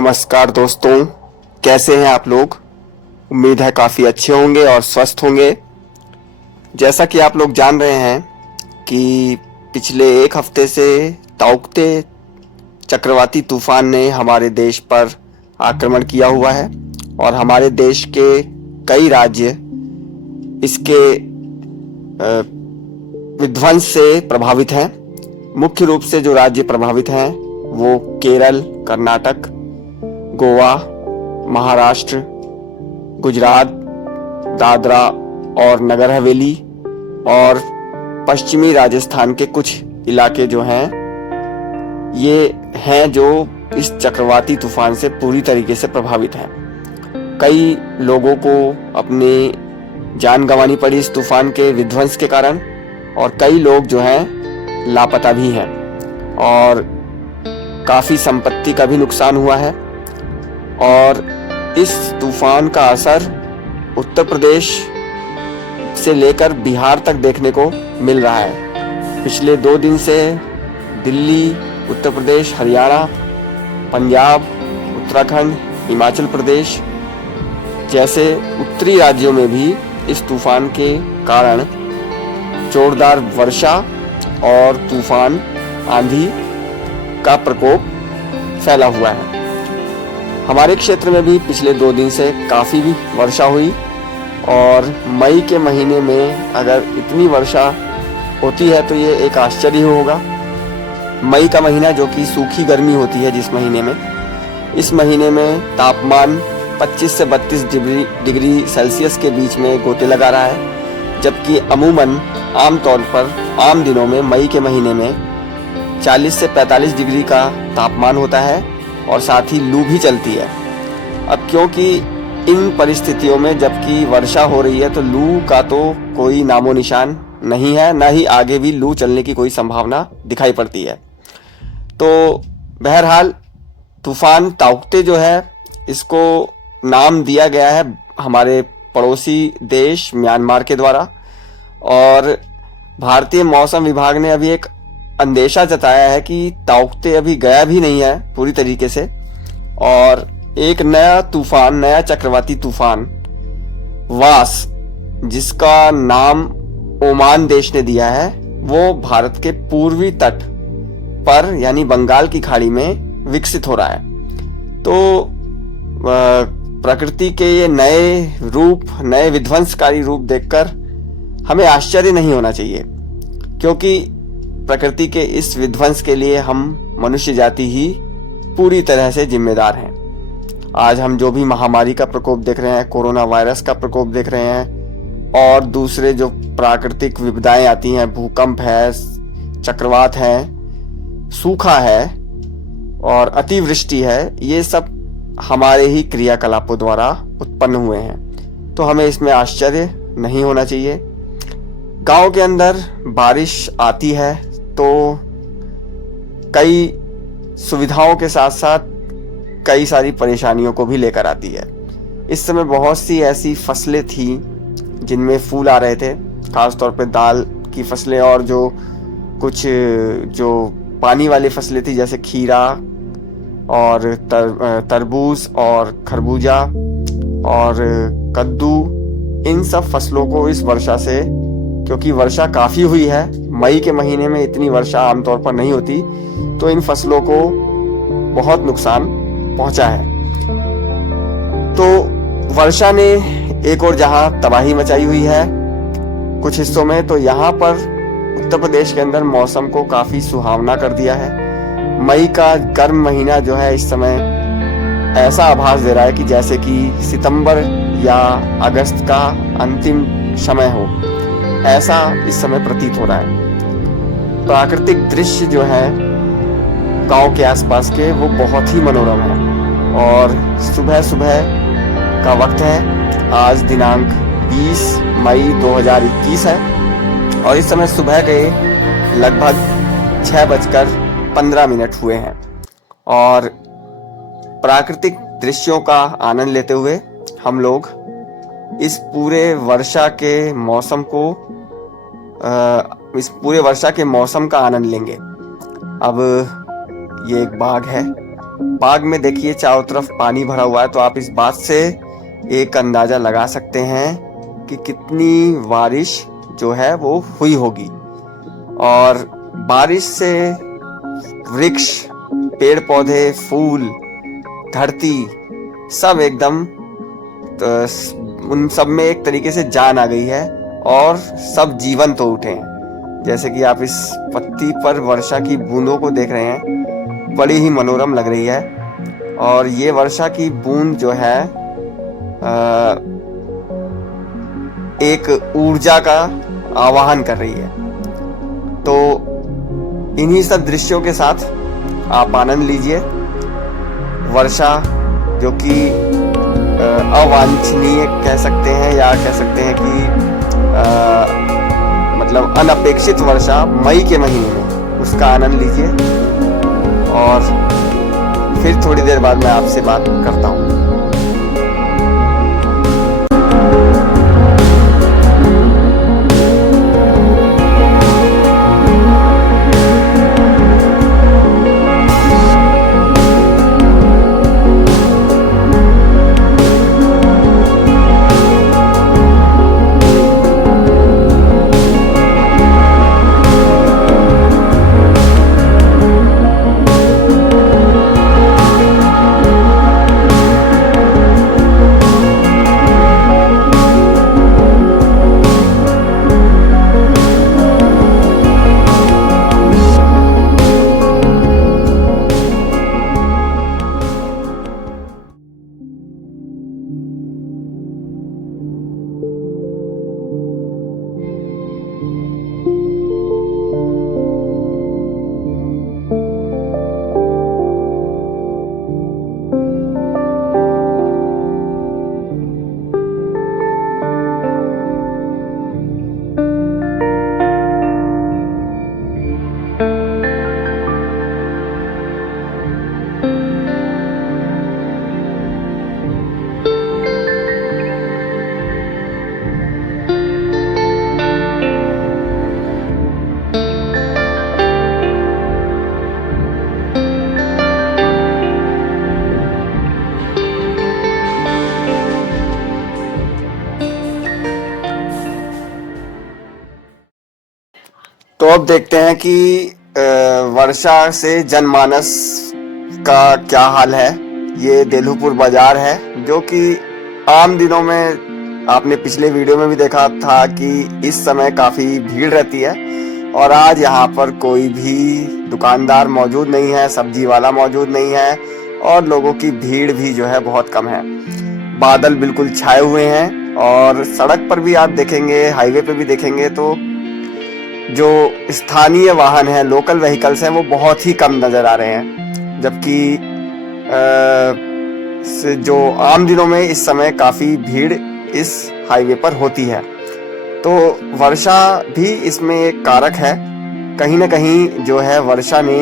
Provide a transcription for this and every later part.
नमस्कार दोस्तों, कैसे हैं आप लोग। उम्मीद है काफ़ी अच्छे होंगे और स्वस्थ होंगे। जैसा कि आप लोग जान रहे हैं कि पिछले एक हफ्ते से ताउक्ते चक्रवाती तूफान ने हमारे देश पर आक्रमण किया हुआ है और हमारे देश के कई राज्य इसके विध्वंस से प्रभावित हैं। मुख्य रूप से जो राज्य प्रभावित हैं वो केरल, कर्नाटक, गोवा, महाराष्ट्र, गुजरात, दादरा और नगर हवेली और पश्चिमी राजस्थान के कुछ इलाके जो हैं ये हैं जो इस चक्रवाती तूफान से पूरी तरीके से प्रभावित हैं। कई लोगों को अपनी जान गंवानी पड़ी इस तूफान के विध्वंस के कारण और कई लोग जो हैं लापता भी हैं और काफ़ी संपत्ति का भी नुकसान हुआ है। और इस तूफान का असर उत्तर प्रदेश से लेकर बिहार तक देखने को मिल रहा है। पिछले 2 दिन से दिल्ली, उत्तर प्रदेश, हरियाणा, पंजाब, उत्तराखंड, हिमाचल प्रदेश जैसे उत्तरी राज्यों में भी इस तूफान के कारण जोरदार वर्षा और तूफान आंधी का प्रकोप फैला हुआ है। हमारे क्षेत्र में भी पिछले 2 दिन से काफ़ी भी वर्षा हुई और मई के महीने में अगर इतनी वर्षा होती है तो ये एक आश्चर्य होगा। मई का महीना जो कि सूखी गर्मी होती है जिस महीने में, इस महीने में तापमान 25 से 32 डिग्री सेल्सियस के बीच में गोते लगा रहा है, जबकि अमूमन आमतौर पर आम दिनों में मई के महीने में 40 से 45 डिग्री का तापमान होता है और साथ ही लू भी चलती है। अब क्योंकि इन परिस्थितियों में जबकि वर्षा हो रही है तो लू का तो कोई नामो निशान नहीं है, ना ही आगे भी लू चलने की कोई संभावना दिखाई पड़ती है। तो बहरहाल तूफान ताउक्ते जो है इसको नाम दिया गया है हमारे पड़ोसी देश म्यांमार के द्वारा और भारतीय मौसम विभाग ने अभी एक अंदेशा जताया है कि ताउक्ते अभी गया भी नहीं है पूरी तरीके से और एक नया चक्रवाती तूफान वास, जिसका नाम ओमान देश ने दिया है, वो भारत के पूर्वी तट पर यानी बंगाल की खाड़ी में विकसित हो रहा है। तो प्रकृति के ये नए विध्वंसकारी रूप देखकर हमें आश्चर्य नहीं होना चाहिए, क्योंकि प्रकृति के इस विध्वंस के लिए हम मनुष्य जाति ही पूरी तरह से जिम्मेदार हैं। आज हम जो भी महामारी का प्रकोप देख रहे हैं, कोरोना वायरस का प्रकोप देख रहे हैं और दूसरे जो प्राकृतिक विपदाएं आती हैं, भूकंप है, चक्रवात है, सूखा है और अतिवृष्टि है, ये सब हमारे ही क्रियाकलापों द्वारा उत्पन्न हुए हैं। तो हमें इसमें आश्चर्य नहीं होना चाहिए। गांव के अंदर बारिश आती है तो कई सुविधाओं के साथ साथ कई सारी परेशानियों को भी लेकर आती है। इस समय बहुत सी ऐसी फसलें थी जिनमें फूल आ रहे थे, खासतौर पे दाल की फसलें और जो कुछ जो पानी वाली फसलें थी जैसे खीरा और तरबूज और खरबूजा और कद्दू, इन सब फसलों को इस वर्षा से, क्योंकि वर्षा काफ़ी हुई है, मई के महीने में इतनी वर्षा आमतौर पर नहीं होती, तो इन फसलों को बहुत नुकसान पहुंचा है। तो वर्षा ने एक और जहां तबाही मचाई हुई है कुछ हिस्सों में, तो यहाँ पर उत्तर प्रदेश के अंदर मौसम को काफ़ी सुहावना कर दिया है। मई का गर्म महीना जो है इस समय ऐसा आभास दे रहा है कि जैसे कि सितंबर या अगस्त का अंतिम समय हो, ऐसा इस समय प्रतीत हो रहा है। प्राकृतिक दृश्य जो है गांव के आसपास के वो बहुत ही मनोरम है और सुबह सुबह का वक्त है। आज दिनांक 20 मई 2021 है और इस समय सुबह के लगभग 6:15 हुए हैं और प्राकृतिक दृश्यों का आनंद लेते हुए हम लोग इस पूरे वर्षा के मौसम का आनंद लेंगे। अब ये एक बाग है बाग में देखिए चारों तरफ पानी भरा हुआ है, तो आप इस बात से एक अंदाजा लगा सकते हैं कि कितनी बारिश जो है वो हुई होगी। और बारिश से वृक्ष, पेड़ पौधे, फूल, धरती सब एकदम उन सब में एक तरीके से जान आ गई है और सब जीवंत हो उठे हैं। जैसे कि आप इस पत्ती पर वर्षा की बूंदों को देख रहे हैं, बड़ी ही मनोरम लग रही है। और ये वर्षा की बूंद जो है एक ऊर्जा का आवाहन कर रही है। तो इन्हीं सब दृश्यों के साथ आप आनंद लीजिए। वर्षा जो कि अवांछनीय कह सकते हैं, या कह सकते हैं कि मतलब अनपेक्षित वर्षा मई के महीने में, उसका आनंद लीजिए। और फिर थोड़ी देर बाद मैं आपसे बात करता हूँ। तो अब देखते हैं कि वर्षा से जनमानस का क्या हाल है। ये देलूपुर बाजार है, जो कि आम दिनों में आपने पिछले वीडियो में भी देखा था कि इस समय काफी भीड़ रहती है। और आज यहाँ पर कोई भी दुकानदार मौजूद नहीं है, सब्जी वाला मौजूद नहीं है, और लोगों की भीड़ भी जो है बहुत कम है। बादल बिल्कुल छाए हुए हैं, और सड़क पर भी आप देखेंगे, हाईवे पे भी देखेंगे, तो जो स्थानीय वाहन है, लोकल व्हीकल्स हैं, वो बहुत ही कम नजर आ रहे हैं। जबकि जो आम दिनों में इस समय काफी भीड़ इस हाईवे पर होती है। तो वर्षा भी इसमें एक कारक है। कहीं ना कहीं जो है वर्षा ने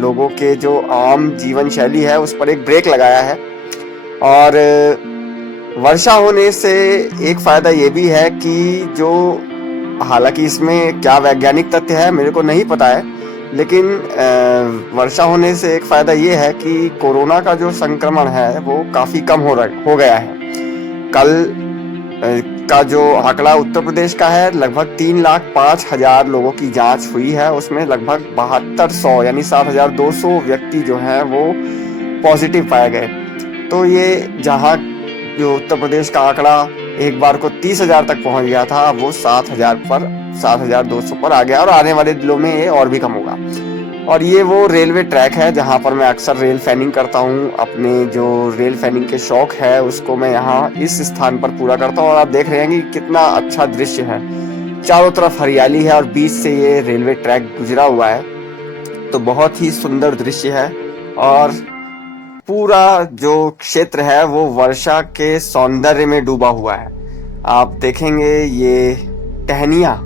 लोगों के जो आम जीवन शैली है उस पर एक ब्रेक लगाया है। और वर्षा होने से एक फायदा ये भी है कि जो, हालांकि इसमें क्या वैज्ञानिक तथ्य है मेरे को नहीं पता है, लेकिन वर्षा होने से एक फायदा ये है कि कोरोना का जो संक्रमण है वो काफी कम हो गया है। कल का जो आंकड़ा उत्तर प्रदेश का है, लगभग 3,05,000 लोगों की जांच हुई है। उसमें लगभग 7200 यानी 7,200 व्यक्ति जो हैं वो पॉजिटिव पाए गए। तो ये जहां जो उत्तर प्रदेश का आंकड़ा एक बार को 30,000 तक पहुंच गया था, वो 7,200 पर आ गया, और आने वाले दिनों में ये और भी कम होगा। और ये वो रेलवे ट्रैक है जहां पर मैं अक्सर रेल फैनिंग करता हूं। अपने जो रेल फैनिंग के शौक है उसको मैं यहाँ इस स्थान पर पूरा करता हूँ। और आप देख रहे हैं कि कितना अच्छा दृश्य है, चारों तरफ हरियाली है और बीच से ये रेलवे ट्रैक गुजरा हुआ है। तो बहुत ही सुंदर दृश्य है, और पूरा जो क्षेत्र है वो वर्षा के सौंदर्य में डूबा हुआ है। आप देखेंगे ये टहनियाँ,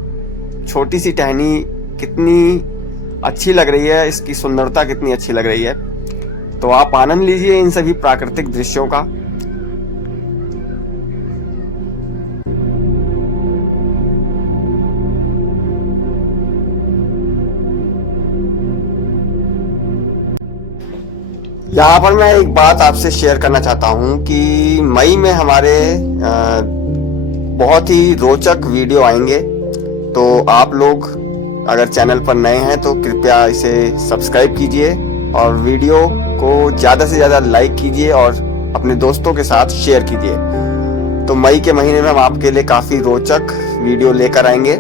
छोटी सी टहनी कितनी अच्छी लग रही है, इसकी सुंदरता कितनी अच्छी लग रही है। तो आप आनंद लीजिए इन सभी प्राकृतिक दृश्यों का। यहाँ पर मैं एक बात आपसे शेयर करना चाहता हूँ कि मई में हमारे बहुत ही रोचक वीडियो आएंगे। तो आप लोग अगर चैनल पर नए हैं तो कृपया इसे सब्सक्राइब कीजिए और वीडियो को ज़्यादा से ज़्यादा लाइक कीजिए और अपने दोस्तों के साथ शेयर कीजिए। तो मई के महीने में हम आपके लिए काफ़ी रोचक वीडियो लेकर आएंगे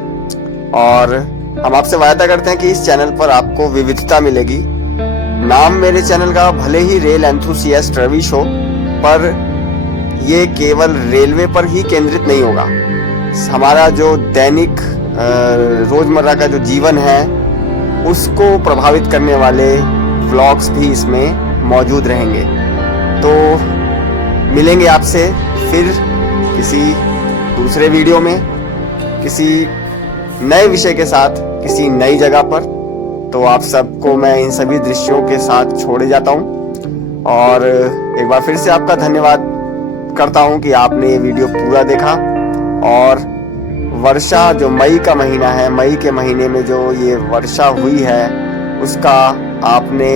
और हम आपसे वायदा करते हैं कि इस चैनल पर आपको विविधता मिलेगी। नाम मेरे चैनल का भले ही रेल एंथुसियास्ट रवि शो, पर ये केवल रेलवे पर ही केंद्रित नहीं होगा। हमारा जो दैनिक रोजमर्रा का जो जीवन है उसको प्रभावित करने वाले व्लॉग्स भी इसमें मौजूद रहेंगे। तो मिलेंगे आपसे फिर किसी दूसरे वीडियो में, किसी नए विषय के साथ, किसी नई जगह पर। तो आप सबको मैं इन सभी दृश्यों के साथ छोड़े जाता हूं और एक बार फिर से आपका धन्यवाद करता हूं कि आपने ये वीडियो पूरा देखा। और वर्षा, जो मई का महीना है, मई के महीने में जो ये वर्षा हुई है उसका आपने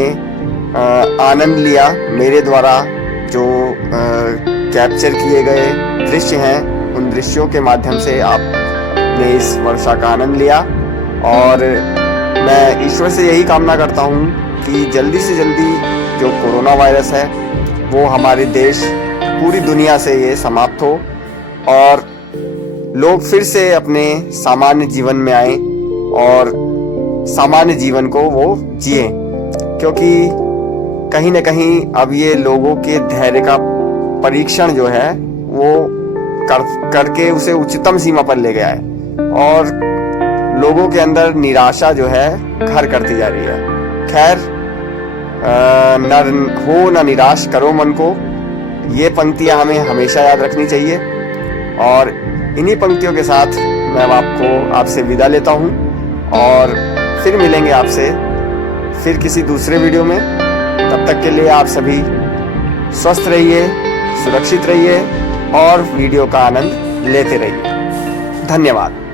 आनंद लिया। मेरे द्वारा जो कैप्चर किए गए दृश्य हैं उन दृश्यों के माध्यम से आपने इस वर्षा का आनंद लिया। और मैं ईश्वर से यही कामना करता हूँ कि जल्दी से जल्दी जो कोरोना वायरस है वो हमारे देश, पूरी दुनिया से ये समाप्त हो और लोग फिर से अपने सामान्य जीवन में आए और सामान्य जीवन को वो जिए। क्योंकि कहीं न कहीं अब ये लोगों के धैर्य का परीक्षण जो है वो करके उसे उच्चतम सीमा पर ले गया है और लोगों के अंदर निराशा जो है घर करती जा रही है। खैर, न निराश करो मन को, ये पंक्तियां हमें हमेशा याद रखनी चाहिए। और इन्हीं पंक्तियों के साथ मैं आपसे विदा लेता हूं और फिर मिलेंगे आपसे फिर किसी दूसरे वीडियो में। तब तक के लिए आप सभी स्वस्थ रहिए, सुरक्षित रहिए और वीडियो का आनंद लेते रहिए। धन्यवाद।